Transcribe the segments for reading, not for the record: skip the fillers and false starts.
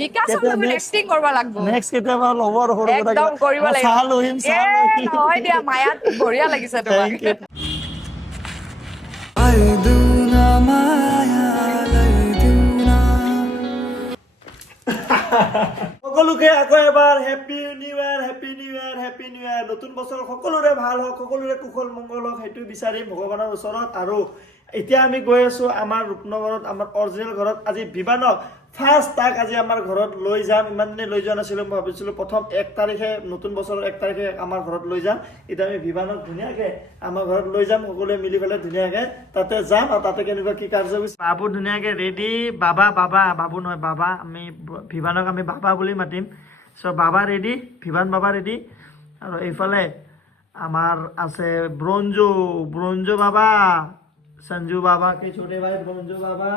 বিকাশৰ লগত এক্টিং কৰিব লাগিব নেক্সট কেতিয়াবা ল'ব আৰু সৰু কথা একদম কৰিব লাগিব চাহ লহিম নহয় দিয়া মায়াত বঢ়িয়া লাগিছে তোমাক সকলোকে আকৌ এবাৰ হেপী নিউ ইয়াৰ হেপী নিউ ইয়াৰ হেপী নিউ ইয়াৰ নতুন বছৰ সকলোৰে ভাল হওক সকলোৰে কুশল মংগল হওক সেইটো বিচাৰিম ভগৱানৰ ওচৰত আৰু এতিয়া আমি গৈ আছো আমাৰ ৰূপনগৰত আমাৰ অৰিজিনেল ঘৰত আজি বিবানক ফাৰ্ষ্ট তাক আজি আমাৰ ঘৰত লৈ যাম ইমান দিনে লৈ যোৱা নাছিলো মই ভাবিছিলো প্ৰথম 1 তাৰিখে নতুন বছৰৰ 1 তাৰিখে আমাৰ ঘৰত লৈ যাম এতিয়া আমি বিবানক ধুনীয়াকে আমাৰ ঘৰত লৈ যাম সকলোৱে মিলি পেলাই ধুনীয়াকে তাতে যাম আৰু তাতে কেনেকুৱা কি কাৰ্যসূচী বাবু ধুনীয়াকে ৰেডি বাবা বাবু নহয় বাবা আমি বিবানক আমি বাবা বুলি মাতিম চ' বাবা ৰেডি বিবান বাবা ৰেডি আৰু এইফালে আমাৰ আছে ব্ৰঞ্জো বাবা সঞ্জু বাবা কে ছোটে ভাই ব্ৰঞ্জো বাবা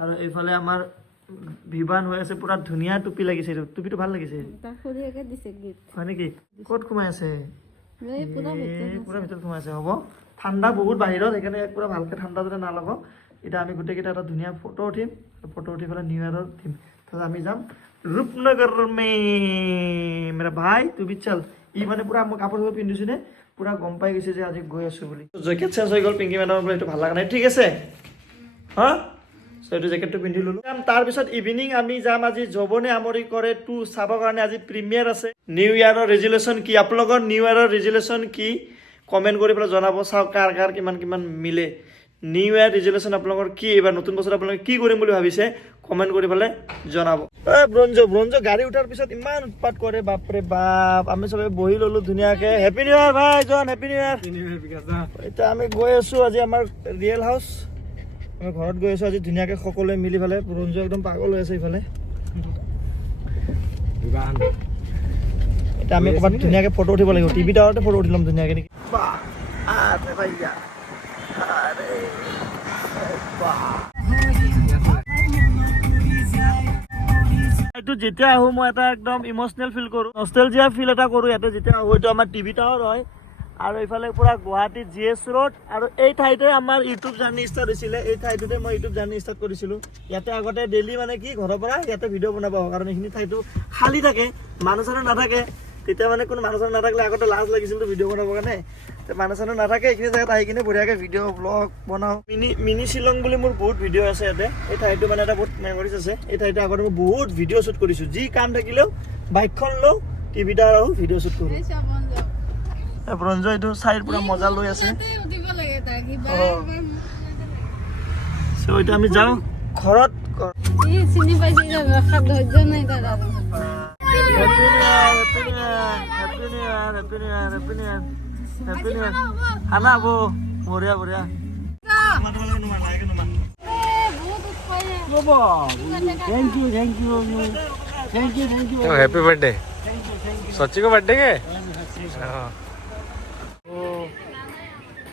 আৰু এইফালে আমাৰ বিবান হৈ আছে পুৰা ধুনীয়া টুপি লাগিছে টুপিটো ভাল লাগিছে হয় নেকি ক'ত সোমাই আছে পুৰা ভিতৰত সোমাই আছে হ'ব ঠাণ্ডা বহুত বাহিৰত সেইকাৰণে পুৰা ভালকে ঠাণ্ডা যাতে নালাগ এতিয়া আমি গোটেইকেইটা এটা ধুনীয়া ফটো উঠিম ফটো উঠি পেলাই নিউ ইয়াৰত উঠিম তাৰপিছত আমি যাম ৰূপনগৰ মে মেৰা ভাই তু ভি চল ই মানে পুৰা মই কাপোৰ চাপোৰ পিন্ধিছো নে পুৰা গম পাই গৈছে যে আজি গৈ আছো বুলি জেকেট চেঞ্জ হৈ গ'ল পিংকি মেডামৰ পৰা এইটো ভাল লগা নাই ঠিক আছে হা এইটো জেকেটটো পিন্ধি ললো তাৰপিছত ইভিনিং আমি যাম আজি জবনে আমৰি কৰে 2 চাবৰ কাৰণে আজি প্ৰিমিয়াৰ আছে নিউ ইয়াৰৰ ৰেজুলেশ্যন কি আপোনালোকৰ নিউ ইয়াৰৰ ৰেজুলেশ্যন কি কমেণ্ট কৰি পেলাই জনাব চাওক কাৰ কিমান মিলে নিউ ইয়াৰ ৰেজুলেশ্যন আপোনালোকৰ কি এইবাৰ নতুন বছৰত আপোনালোকে কি কৰিম বুলি ভাবিছে কমেণ্ট কৰি পেলাই জনাব ব্ৰঞ্জো গাড়ী উঠাৰ পিছত ইমান উৎপাত কৰে বাপৰে বাপ আমি চবে বহি ললো ধুনীয়াকে হেপী নিউ ইয়াৰ ভাই জন হেপী নিউ ইয়াৰ এতিয়া আমি গৈ আছো আজি আমাৰ ৰিয়েল হাউচ আমি ঘৰত গৈ আছো আজি ধুনীয়াকে সকলোৱে মিলি পেলাই ব্ৰঞ্জো একদম পাগল হৈ আছে ইফালে এতিয়া আমি ক'ৰবাত ধুনীয়াকে ফটো উঠিব লাগিব টিভি টাৱাৰতে ফটো উঠি ল'ম ধুনীয়াকে নেকি এইটো যেতিয়া আহো মই এটা একদম ইমোচনেল ফিল কৰো নষ্টেলজিয়া ফিল এটা কৰো ইয়াতে যেতিয়া আহো এইটো আমাৰ টিভি টাৱাৰ হয় আৰু এইফালে পুৰা গুৱাহাটী GS ৰোড আৰু এই ঠাইতে আমাৰ ইউটিউব জাৰ্নি ষ্টাৰ্ট হৈছিলে এই ঠাইটোতে মই ইউটিউব জাৰ্নি ষ্টাৰ্ট কৰিছিলো ইয়াতে আগতে ডেইলি মানে কি ঘৰৰ পৰা ইয়াতে ভিডিঅ' বনাব কাৰণ এইখিনি ঠাইটো খালী থাকে মানুহ চানুহ নাথাকে তেতিয়া মানে কোনো মানুহ চানুহ নাথাকিলে আগতে লাজ লাগিছিল ভিডিঅ' বনাবৰ কাৰণে মানুহ চানুহ নাথাকে এইখিনি জেগাত আহি কিনে বঢ়িয়াকৈ ভিডিঅ' ব্লগ বনাওঁ মিনি শ্বিলং বুলি মোৰ বহুত ভিডিঅ' আছে ইয়াতে এই ঠাইটো মানে এটা বহুত মেমৰিজ আছে এই ঠাইতে আগতে মই বহুত ভিডিঅ' শ্বুট কৰিছোঁ যি কাম থাকিলেও বাইকখন লওঁ টিভি টাৱাৰ আহোঁ ভিডিঅ' শ্বুট কৰোঁ ব্ৰঞ্জো এইটো চাইড পুৰা মজা লৈ আছে এতিয়া আমি যাওঁ ঘৰত খানা হব বঢ়িয়া বঢ়িয়া हैप्पी बर्थडे सच्ची को बर्थडे के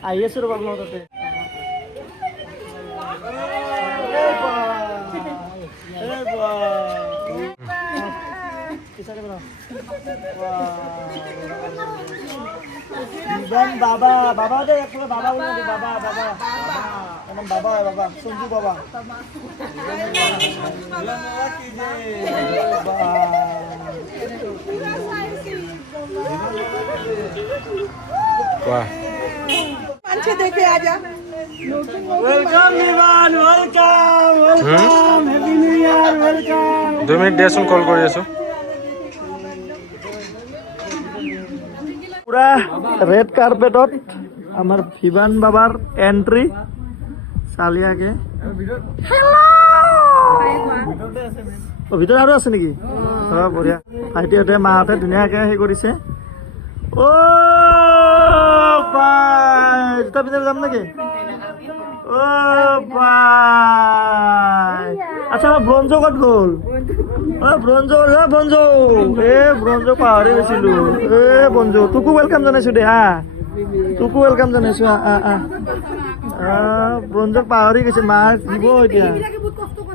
আহি আছো ৰ'বা আপোনাৰ তাতে বাবা দে বাবা বলো বাবা বাবা বাবা সঞ্জু বাবা वाह देखे आजा वेलकम निवान welcome happy new year welcome 2 minute দিয়াচোন কল কৰি আছো পুৰা ৰেড কাৰ্পেটত আমাৰ ভিবান বাবাৰ এন্ট্ৰি চালিয়াকে হেল্লো ভিতৰত আৰু আছে নেকি বঢ়িয়া ভাইটিহঁতে মাহঁতে ধুনীয়াকে হেৰি কৰিছে ও বাই জোতা পিন্ধি যাম নেকি ও বাই আচ্ছা আমাৰ ব্ৰঞ্জো ক'ত গ'ল ব্ৰঞ্জো ব্ৰঞ্জো পাহৰি গৈছিলো ব্ৰঞ্জো তোকো ৱেলকাম জনাইছো দে হা তোকো ৱেলকাম জনাইছো ব্ৰঞ্জক পাহৰি গৈছে মাক দিব এতিয়া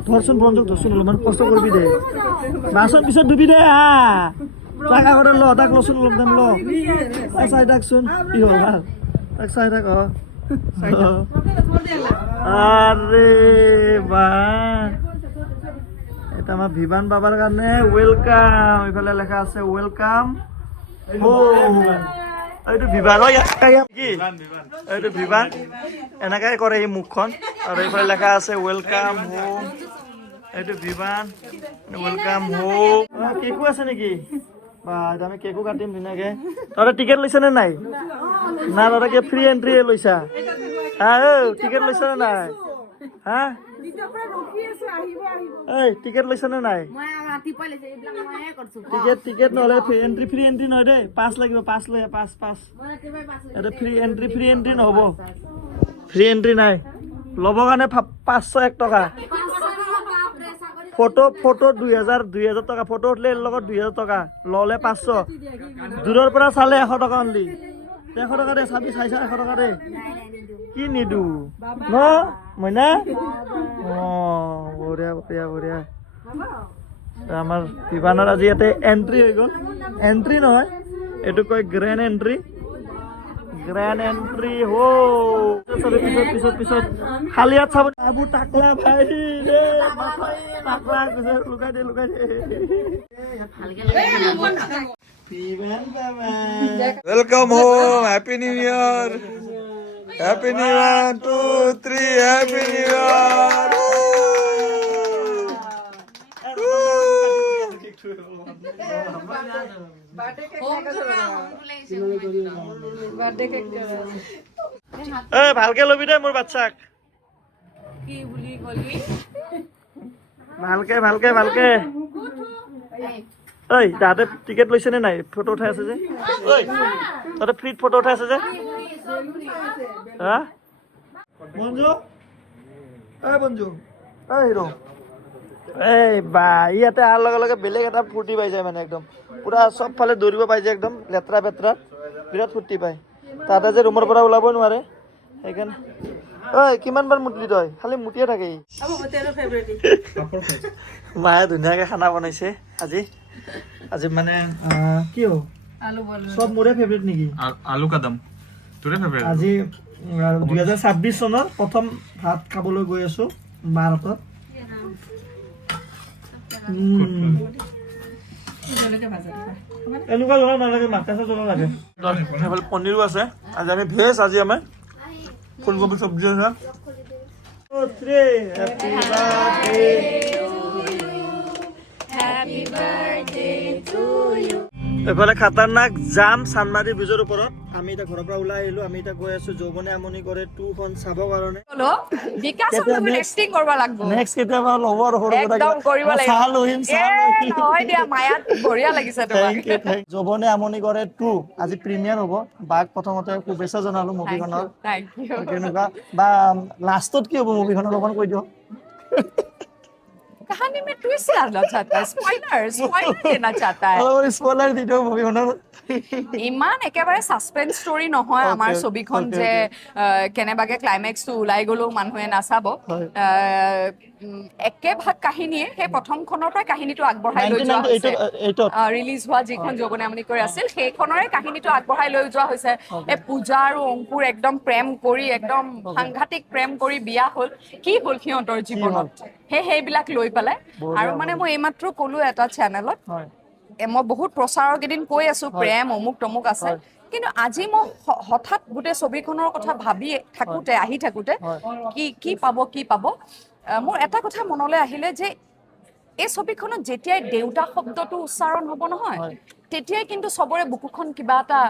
ধৰচোন ব্ৰঞ্জক ধৰচোন অলপমান কষ্ট কৰিবি দে মাছৰ পিছত ডুবি দে হা তাক আগতে ল তাক লচোন অলপ টাইম ল চাই থাকচোন কি হ'ল ভাল তাক চাই থাক আৰে বা এটা আমাৰ ভিভান বাবাৰ কাৰণে ওয়েলকাম এইফালে লেখা আছে ওয়েলকাম এইটো ভিভান কি এইটো ভিভান এনেকাই কৰে এই মুখখন আৰু এইফালে লেখা আছে ওয়েলকাম হোম এইটো ভিভান ওয়েলকাম হোম কেকো আছে নেকি বা আমি কেকো কাটিম ধুনীয়াকে তহঁতে টিকেট লৈছা নে নাই না তহঁতে কি ফ্ৰী এণ্ট্ৰি লৈছা হা টিকেট লৈছা নে নাই হা এই টিকেট লৈছা নে নাই টিকেট নহ'লে ফ্ৰী এণ্ট্ৰি নহয় দেই পাছ লাগিব পাছ লৈ পাছ ইয়াতে ফ্ৰী এণ্ট্ৰি নহ'ব ফ্ৰী এণ্ট্ৰি নাই ল'ব কাৰণে 501 টকা ফটো 2000 টকা ফটো উঠলে লগত 2000 টকা ল'লে 500 দূৰৰ পৰা চালে 100 টকা অনলি 100 টকা দে চাবি চাইছা 100 টকা দে কি নিদু ন মইনা বঢ়িয়া আমাৰ বিমানৰ আজি ইয়াতে এণ্ট্ৰি হৈ গ'ল এণ্ট্ৰি নহয় এইটো কয় গ্ৰেণ্ড এণ্ট্ৰি পিছত খালি হাত চাব আবু টাকলা ভাই লুকাই দে welcome home happy new year 1 2 3 happy new year ভালকে লবি দে মোৰ বাচ্চাক ভালকে ঐ তাহাঁতে টিকেট লৈছে নে নাই ফটো উঠাই আছে যে ঐ তাহাঁতে ফ্ৰীত ফটো উঠাই আছে যে হা মঞ্জু মঞ্জু হিৰো এই বা ইয়াতে অহাৰ লগে লগে বেলেগ এটা ফূৰ্তি পাই যায় মানে একদম পুৰা চবফালে দৌৰিব পাই যায় একদম লেতেৰা পেতেৰাত বিৰাট ফূৰ্তি পায় তাতে যে ৰুমৰ পৰা ওলাব নোৱাৰে সেইকাৰণে ঐ কিমান বাৰ মুতলি তই খালি মুতিয়ে থাকে মায়ে ধুনীয়াকে খানা বনাইছে আজি মানে কি চব মোৰে ফেভৰেট নেকি आलू का दम তোৰে ফেভাৰিট আজি 2026 চনৰ প্ৰথম ভাত খাবলৈ গৈ আছো মাৰ হাতত এনেকুৱা জ্বলা নালাগে মাথাচা জ্বলা লাগে সেইফালে পনীৰো আছে আজি আমি ভেজ আজি আমাৰ ফুলকবি চব্জি আছে এইফালে খাতাৰনাক জাম চানমাৰী ব্ৰিজৰ ওপৰত আমি এতিয়া ঘৰৰ পৰা ওলাই আহিলো আমি এতিয়া গৈ আছো যৌৱনে আমনি কৰে 2 খন চাব কাৰণে হলো বিকাশক তুমি এক্টিং কৰিব লাগিব নেক্সট কেতিয়াবা ল'ব আৰু সৰু একদম কৰিব লাগিব চাহ লহিম নহয় দিয়া মায়াত বঢ়িয়া লাগিছে তোমাক যৌৱনে আমনি কৰে 2 আজি প্ৰিমিয়াৰ হ'ব বাক প্ৰথমতে শুভেচ্ছা জনালো মুভিখনৰ থ্যাংক ইউ কেনেকুৱা বা লাষ্টত কি হ'ব মুভিখনৰ অকণ কৈ দিয়ক कहानी में ट्विस्ट डालना चाहता है स्पॉइलर देना चाहता है অলপ স্পইলাৰ দি দিয়ক মুভিখনৰ ইমান একেবাৰে সাসপেন্স ষ্টৰী নহয় আমাৰ ছবিখন যে কেনেবাকে ক্লাইমেক্সটো ওলাই গলো মানুহে নাচাব একে ভাগ কাহিনীয়ে সেই প্ৰথমখনৰ পৰা কাহিনীটো আগবঢ়াই লৈ যোৱা হৈছে ৰিলিজ হোৱা যিখন যৌৱনে আমনি কৰি আছিল সেইখনৰে কাহিনীটো আগবঢ়াই লৈ যোৱা হৈছে এই পূজা আৰু অংকুৰ একদম প্ৰেম কৰি একদম সাংঘাতিক প্ৰেম কৰি বিয়া হ'ল কি হ'ল সিহঁতৰ জীৱনত সেইবিলাক লৈ পেলাই আৰু মানে মই এইমাত্ৰ ক'লো এটা চেনেলত মই বহুত প্ৰচাৰৰ কেইদিন কৈ আছো প্ৰেম অমুক তমুক আছে কিন্তু আজি মই হঠাৎ গোটেই ছবিখনৰ কথা ভাবি থাকোতে আহি থাকোতে কি পাব মোৰ এটা কথা মনলৈ আহিলে যে এই ছবিখনত যেতিয়াই দেউতা শব্দটো উচ্চাৰণ হ'ব নহয় তেতিয়াই কিন্তু সবৰে বুকুখন কিবা এটা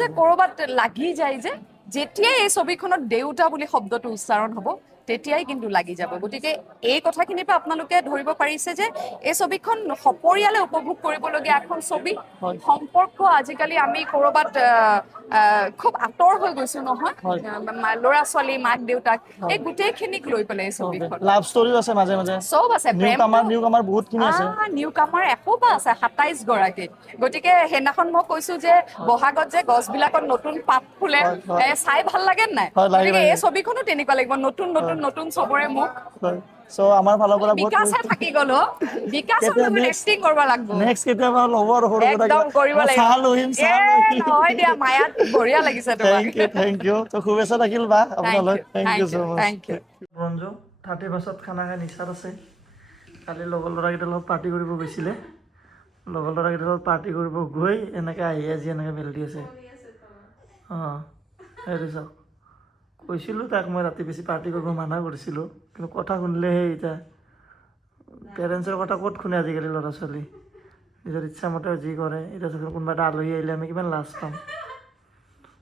যে কৰবাত লাগি যায় যে যেতিয়াই এই ছবিখনত দেউতা বুলি শব্দটো উচ্চাৰণ হ'ব তেতিয়াই কিন্তু লাগি যাব গতিকে এই কথাখিনিৰ পৰা আপোনালোকে ধৰিব পাৰিছে যে এই ছবিখন সপৰিয়ালে উপভোগ কৰিবলগীয়া এখন ছবি সম্পৰ্ক আজিকালি আমি কৰবাত খুব আঁতৰ হৈ গৈছো নহয় ল'ৰা ছোৱালী মাক দেউতাক এই গোটেইখিনিক লৈ পেলাই এই ছবিখন লাভ ষ্টৰীও আছে মাজে মাজে চব আছে নিউ কামাৰ বহুতখিনি আছে নিউ কামাৰ এসোপা আছে 27 গৰাকী গতিকে সেইদিনাখন মই কৈছো যে বহাগত যে গছবিলাকত নতুন পাত ফুলে চাই ভাল লাগে নাই গতিকে এই ছবিখনো তেনেকুৱা লাগিব নতুন চবৰে মুখ সো আমাৰ ফালৰ পৰা বিকাশে থাকি গ'ল বিকাশক তুমি এক্টিং কৰিব লাগিব নেক্সট কেতিয়াবা ল'ব আৰু সৰু একদম কৰিব লাগিব চাহ লহিম নহয় দিয়া মায়াত বঢ়িয়া লাগিছে তোমাক থেংক ইউ তো শুভেচ্ছা থাকিল বা আপোনালৈ থেংক ইউ সো মাচ থেংক ইউ ৰঞ্জু 30 বছৰত খানা খাই নিচাত আছে কালি লগৰ ল'ৰাকেইটাৰ লগত পাৰ্টি কৰিব গৈছিলে লগৰ ল'ৰাকেইটাৰ লগত পাৰ্টি কৰিব গৈ এনেকৈ আহি আজি এনেকৈ মেলি আছে অঁ সেইটো চাওক কৈছিলোঁ তাক মই ৰাতি বেছি পাৰ্টি কৰিব মানা কৰিছিলোঁ কিন্তু কথা শুনিলেহে এতিয়া পেৰেণ্টছৰ কথা ক'ত শুনে আজিকালি ল'ৰা ছোৱালী নিজৰ ইচ্ছামতে যি কৰে এতিয়া চাওকচোন কোনোবা এটা আলহী আহিলে আমি কিমান লাজ পাম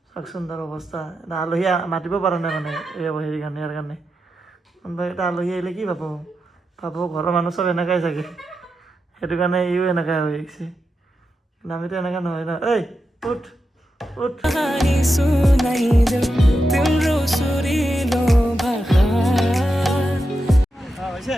চাওকচোন তাৰ অৱস্থা এটা আলহী মাতিব পৰা নাই মানে হেৰি কাৰণে ইয়াৰ কাৰণে কোনোবা এটা আলহী আহিলে কি ভাবো ঘৰৰ মানুহ চব এনেকুৱাই চাগে সেইটো কাৰণে ইও এনেকুৱাই হৈ গৈছে কিন্তু আমিতো এনেকুৱা নহয় ন ঐ উঠ উঠ হৈছে